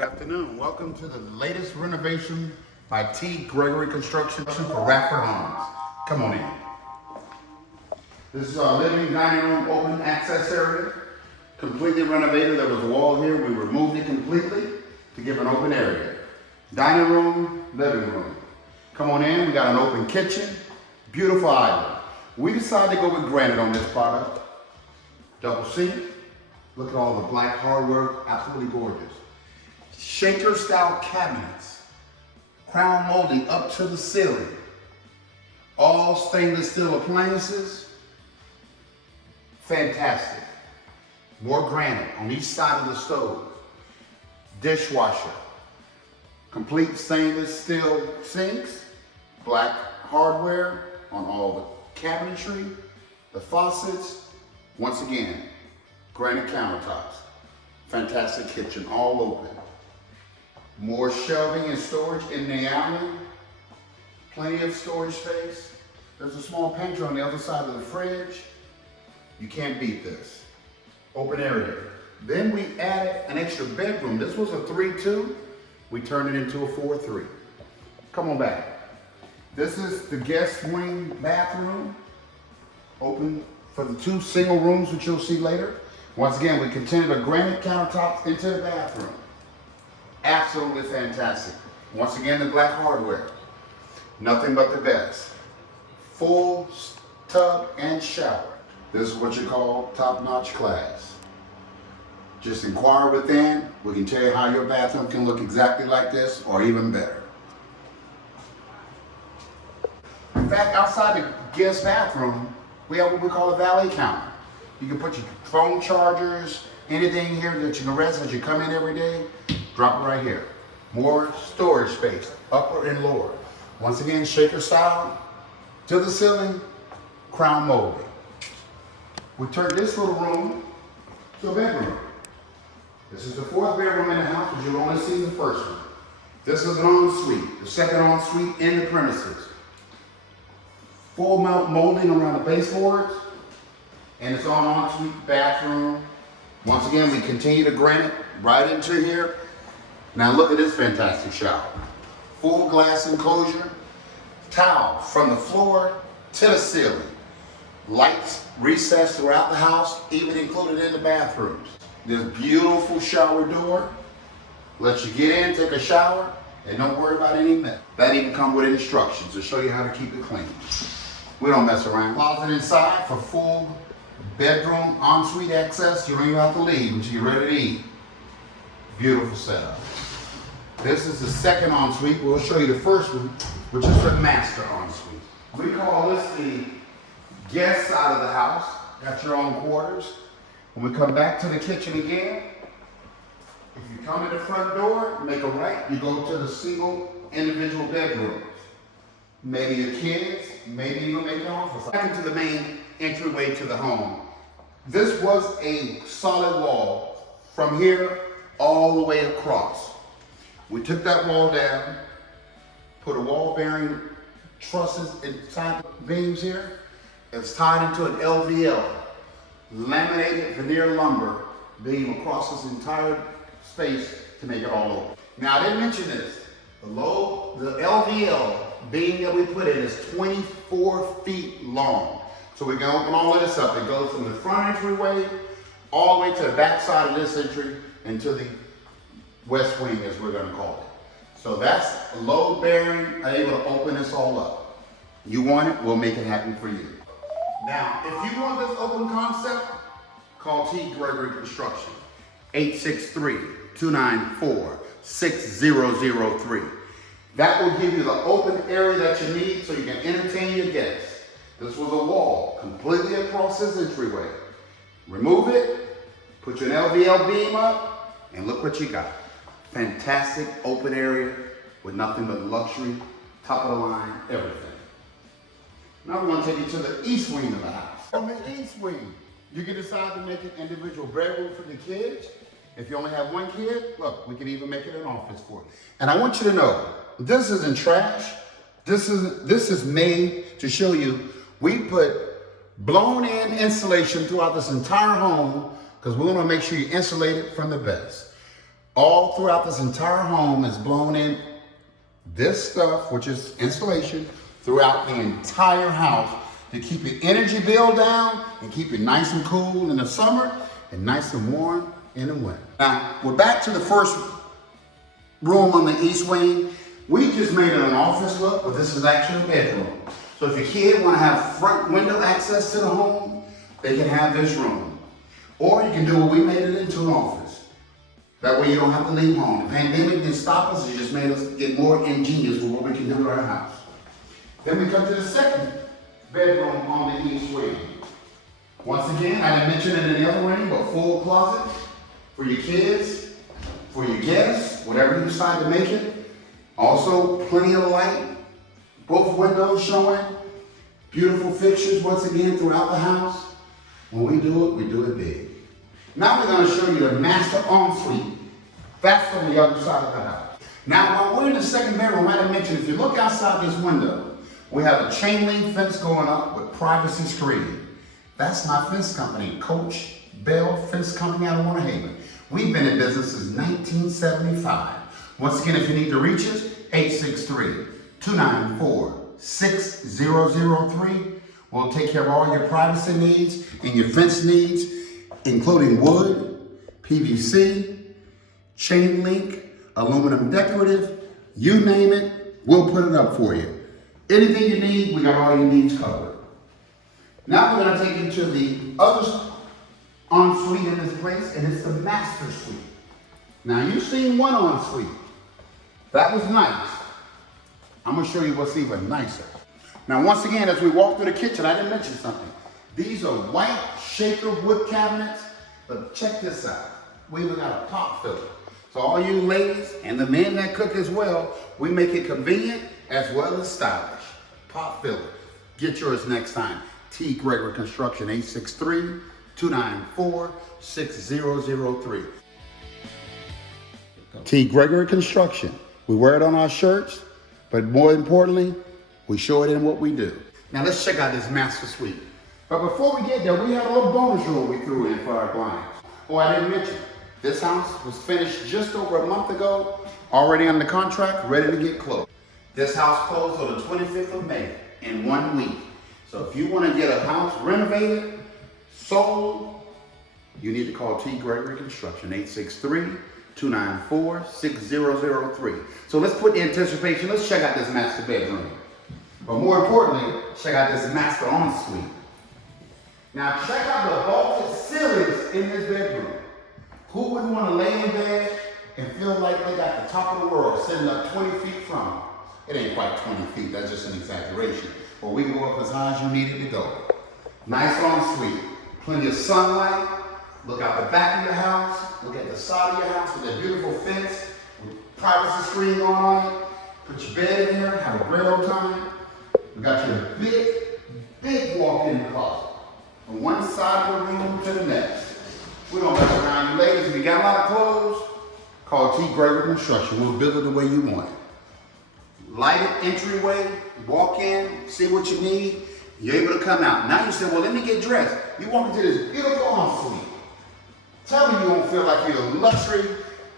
Good afternoon. Welcome to the latest renovation by T. Gregory Construction for RadforHomes. Come on in. This is our living dining room open access area. Completely renovated. There was a wall here. We removed it completely to give an open area. Dining room, living room. Come on in. We got an open kitchen. Beautiful island. We decided to go with granite on this product. Double sink. Look at all the black hardware. Absolutely gorgeous. Shaker style cabinets, crown molding up to the ceiling, all stainless steel appliances, fantastic. More granite on each side of the stove, dishwasher, complete stainless steel sinks, black hardware on all the cabinetry, the faucets, once again, granite countertops, fantastic kitchen, all open. More shelving and storage in the alley. Plenty of storage space. There's a small pantry on the other side of the fridge. You can't beat this. Open area. Then we added an extra bedroom. This was a 3-2. We turned it into a 4-3. Come on back. This is the guest wing bathroom. Open for the 2 single rooms, which you'll see later. Once again, we continued the granite countertops into the bathroom. Absolutely fantastic. Once again, the black hardware. Nothing but the best. Full tub and shower. This is what you call top-notch class. Just inquire within. We can tell you how your bathroom can look exactly like this or even better. In fact, outside the guest bathroom, we have what we call a valet counter. You can put your phone chargers, anything here that you can rest as you come in every day. Drop it right here. More storage space, upper and lower. Once again, shaker style, to the ceiling, crown molding. We turned this little room to a bedroom. This is the 4th bedroom in the house, but you've only seen the first one. This is an ensuite, the second ensuite in the premises. Full mount molding around the baseboards, and it's on ensuite bathroom. Once again, we continue to granite right into here. Now look at this fantastic shower. Full glass enclosure, tile from the floor to the ceiling. Lights recessed throughout the house, even included in the bathrooms. This beautiful shower door lets you get in, take a shower, and don't worry about any mess. That even comes with instructions to show you how to keep it clean. We don't mess around. Closet inside for full bedroom ensuite access. You don't even have to leave until you're ready to eat. Beautiful setup. This is the second ensuite. We'll show you the first one, which is the master ensuite. We call this the guest side of the house. Got your own quarters. When we come back to the kitchen again, if you come in the front door, make a right, you go to the single individual bedrooms. Maybe your kids, maybe even make an office. Back into the main entryway to the home. This was a solid wall from here all the way across. We took that wall down, put a wall bearing trusses inside the beams here. It's tied into an LVL, laminated veneer lumber beam across this entire space to make it all open. Now I didn't mention this. The LVL beam that we put in is 24 feet long. So we can open all of this up. It goes from the front entryway all the way to the back side of this entry and to the west wing, as we're going to call it. So that's load bearing, able to open this all up. You want it, we'll make it happen for you. Now, if you want this open concept, call T. Gregory Construction, 863-294-6003. That will give you the open area that you need so you can entertain your guests. This was a wall completely across this entryway. Remove it, put your LVL beam up, and look what you got. Fantastic open area with nothing but luxury, top of the line, everything. Now we're going to take you to the east wing of the house. On the east wing, you can decide to make an individual bedroom for the kids. If you only have one kid, look, we can even make it an office for you. And I want you to know, this isn't trash. This is made to show you we put blown in insulation throughout this entire home because we want to make sure you insulate it from the best. all throughout this entire home is blown in this stuff, which is insulation, throughout the entire house to keep your energy bill down and keep it nice and cool in the summer and nice and warm in the winter. Now, we're back to the first room on the east wing. We just made it an office look, but this is actually a bedroom. So if your kid want to have front window access to the home, they can have this room. Or you can do what we made it into, an office. That way you don't have to leave home. The pandemic didn't stop us, it just made us get more ingenious with what we can do to our house. Then we come to the second bedroom on the east wing. Once again, I didn't mention it in the other wing, but full closet for your kids, for your guests, whatever you decide to make it. Also, plenty of light, both windows showing, beautiful fixtures once again throughout the house. When we do it big. Now we're going to show you the master ensuite. That's on the other side of the house. Now, while we're in the second bedroom, I didn't mention, if you look outside this window, we have a chain link fence going up with privacy screening. That's my fence company, Coach Bell Fence Company out of Winter Haven. We've been in business since 1975. Once again, if you need to reach us, 863-294-6003. We'll take care of all your privacy needs and your fence needs, including wood, PVC, chain link, aluminum decorative, you name it, we'll put it up for you. Anything you need, we got all your needs covered. Now we're gonna take you to the other ensuite in this place, and it's the master suite. Now you've seen one ensuite. That was nice. I'm gonna show you what's even nicer. Now once again, as we walk through the kitchen, I didn't mention something. These are white shaker wood cabinets, but check this out. We even got a pot filler. So all you ladies and the men that cook as well, we make it convenient as well as stylish. Pot filler. Get yours next time. T. Gregory Construction, 863-294-6003. T. Gregory Construction. We wear it on our shirts, but more importantly, we show it in what we do. Now let's check out this master suite. But before we get there, we have a little bonus room we threw in for our clients. Oh, I didn't mention, this house was finished just over a month ago, already under contract, ready to get closed. This house closed on the 25th of May in 1 week. So if you want to get a house renovated, sold, you need to call T. Gregory Construction, 863-294-6003. So let's put the anticipation, let's check out this master bedroom. But more importantly, check out this master ensuite. Now check out the vaulted ceilings in this bedroom. Who wouldn't want to lay in bed and feel like they got the top of the world sitting up 20 feet from them? It ain't quite 20 feet, that's just an exaggeration. But we can go up as high as you need it to go. Nice ensuite, plenty of sunlight. Look out the back of your house, look at the side of your house with a beautiful fence with privacy screen going on it. Put your bed in there, have a great old time. We got your big walk-in closet. From one side of the room to the next. We don't mess around, you ladies. If you got a lot of clothes, call T. Gregory Construction. We'll build it the way you want it. Lighted entryway, walk in, see what you need. You're able to come out. Now you say, well, let me get dressed. You walk into this beautiful ensuite. Tell me you don't feel like you're in a luxury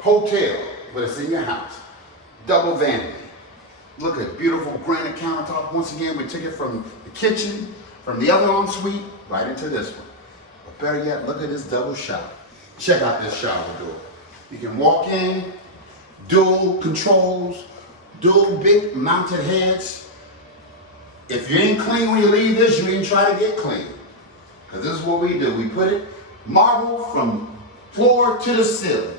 hotel, but it's in your house. Double vanity. Look at beautiful granite countertop. Once again, we took it from the kitchen, from the other ensuite, right into this one. But better yet, look at this double shower. Check out this shower door. You can walk in, dual controls, dual big mounted heads. If you ain't clean when you leave this, you ain't try to get clean. Because this is what we do. We put it marble from floor to the ceiling.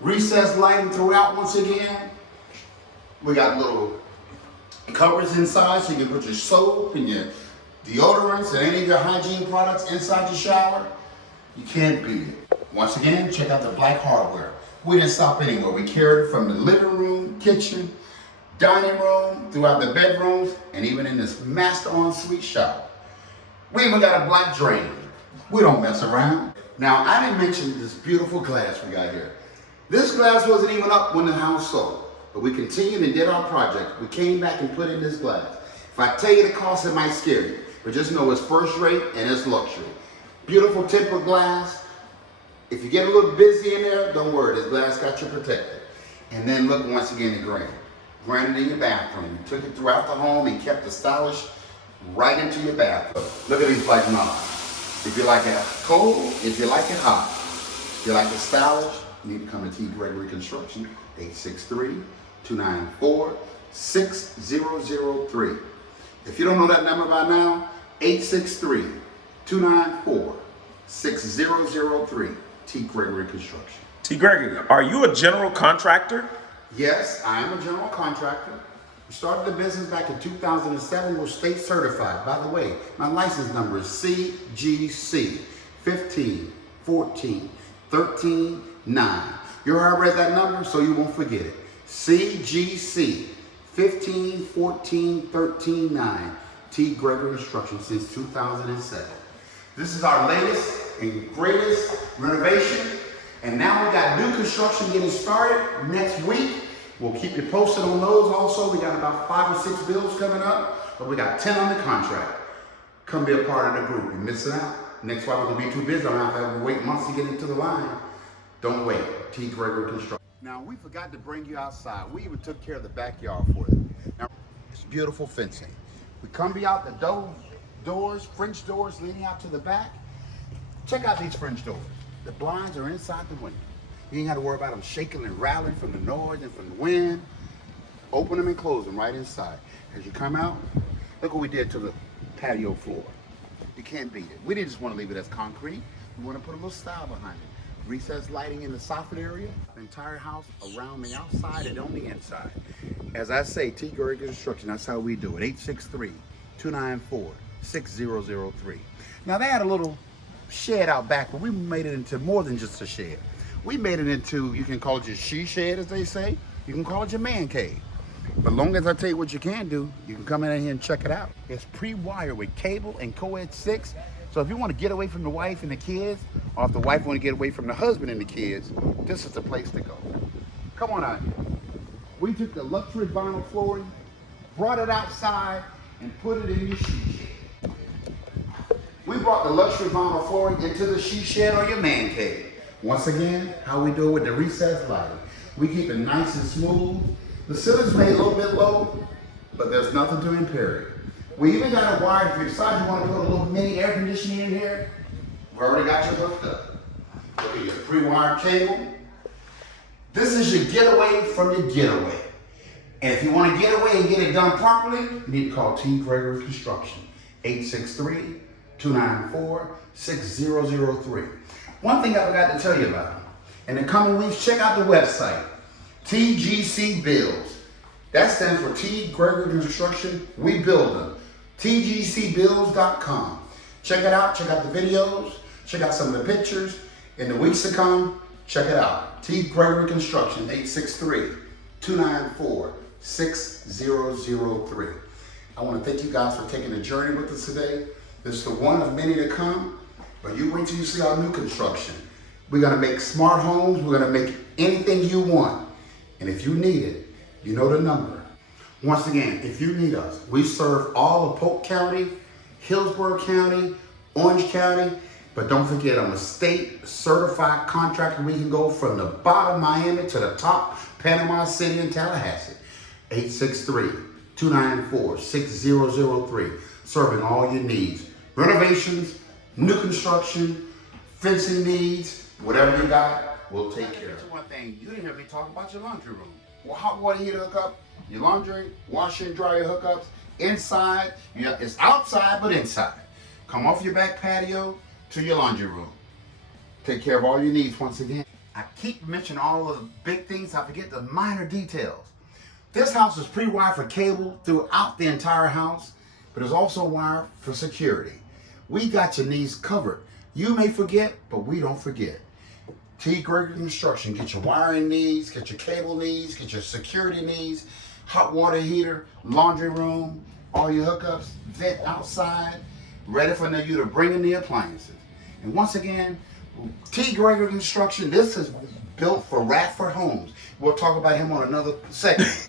Recessed lighting throughout once again. We got little covers inside so you can put your soap and your deodorants and any of your hygiene products inside your shower. You can't beat it. Once again, check out the black hardware. We didn't stop anywhere. We carried it from the living room, kitchen, dining room, throughout the bedrooms, and even in this master ensuite shower. We even got a black drain. We don't mess around. Now, I didn't mention this beautiful glass we got here. This glass wasn't even up when the house sold, but we continued and did our project. We came back and put in this glass. If I tell you the cost, it might scare you, but just know it's first rate and it's luxury. Beautiful tempered glass. If you get a little busy in there, don't worry, this glass got you protected. And then look once again at granite. Granite in your bathroom. You took it throughout the home and kept the stylish right into your bathroom. Look at these black knobs. If you like it cold, if you like it hot, if you like it stylish, you need to come to T. Gregory Construction, 863-294-6003. If you don't know that number by now, 863-294-6003, T. Gregory Construction. T. Gregory, are you a general contractor? Yes, I am a general contractor. We started the business back in 2007. We're state certified. By the way, my license number is CGC 1514139. You heard I read that number, so you won't forget it. CGC 1514139. T. Gregory Construction since 2007. This is our latest and greatest renovation. And now we got new construction getting started next week. We'll keep you posted on those also. We got about 5 or 6 bills coming up, but we got 10 on the contract. Come be a part of the group. You're missing out. Next while we're gonna be too busy. I'm gonna have to wait months to get into the line. Don't wait. T. Gregory Construction. Now we forgot to bring you outside. We even took care of the backyard for you. Now it's beautiful fencing. We come be out the doors, French doors leading out to the back. Check out these French doors. The blinds are inside the window. You ain't got to worry about them shaking and rattling from the noise and from the wind. Open them and close them right inside. As you come out, look what we did to the patio floor. You can't beat it. We didn't just want to leave it as concrete. We want to put a little style behind it. Recessed lighting in the soffit area. The entire house around the outside and on the inside. As I say, T. Gregory Construction, that's how we do it. 863-294-6003. Now they had a little shed out back, but we made it into more than just a shed. We made it into, you can call it your she shed, as they say. You can call it your man cave. But long as I tell you what you can do, you can come in here and check it out. It's pre-wired with cable and co-ed 6. So if you want to get away from the wife and the kids, or if the wife want to get away from the husband and the kids, this is the place to go. Come on out here. We took the luxury vinyl flooring, brought it outside, and put it in your she shed. We brought the luxury vinyl flooring into the she shed or your man cave. Once again, how we do it with the recessed lighting. We keep it nice and smooth. The ceiling's made a little bit low, but there's nothing to impair it. We even got a wire, if you decide you want to put a little mini air conditioning in here, we already got you hooked up. Look at your pre-wired cable. This is your getaway from your getaway. And if you want to get away and get it done properly, you need to call T. Gregory Construction, 863-294-6003. One thing I forgot to tell you about. In the coming weeks, check out the website, TGC Builds. That stands for T. Gregory Construction. We build them. TGCbuilds.com. Check it out. Check out the videos. Check out some of the pictures. In the weeks to come, check it out. T. Gregory Construction, 863-294-6003. I want to thank you guys for taking the journey with us today. This is the one of many to come. But you wait till you see our new construction. We're gonna make smart homes. We're gonna make anything you want. And if you need it, you know the number. Once again, if you need us, we serve all of Polk County, Hillsborough County, Orange County. But don't forget, I'm a state certified contractor. We can go from the bottom of Miami to the top, Panama City and Tallahassee. 863-294-6003. Serving all your needs. Renovations, new construction, fencing needs, whatever you got, we'll take care of it. One thing, you didn't hear me talk about your laundry room. Well, hot water heater hookup, your laundry, washer and dryer hookups, inside, it's outside but inside. Come off your back patio to your laundry room. Take care of all your needs once again. I keep mentioning all of the big things, I forget the minor details. This house is pre-wired for cable throughout the entire house, but it's also wired for security. We got your needs covered. You may forget, but we don't forget. T. Gregory Construction, get your wiring needs, get your cable needs, get your security needs, hot water heater, laundry room, all your hookups, vent outside, ready for you to bring in the appliances. And once again, T. Gregory Construction, this is built for RadforHomes. We'll talk about him on another segment.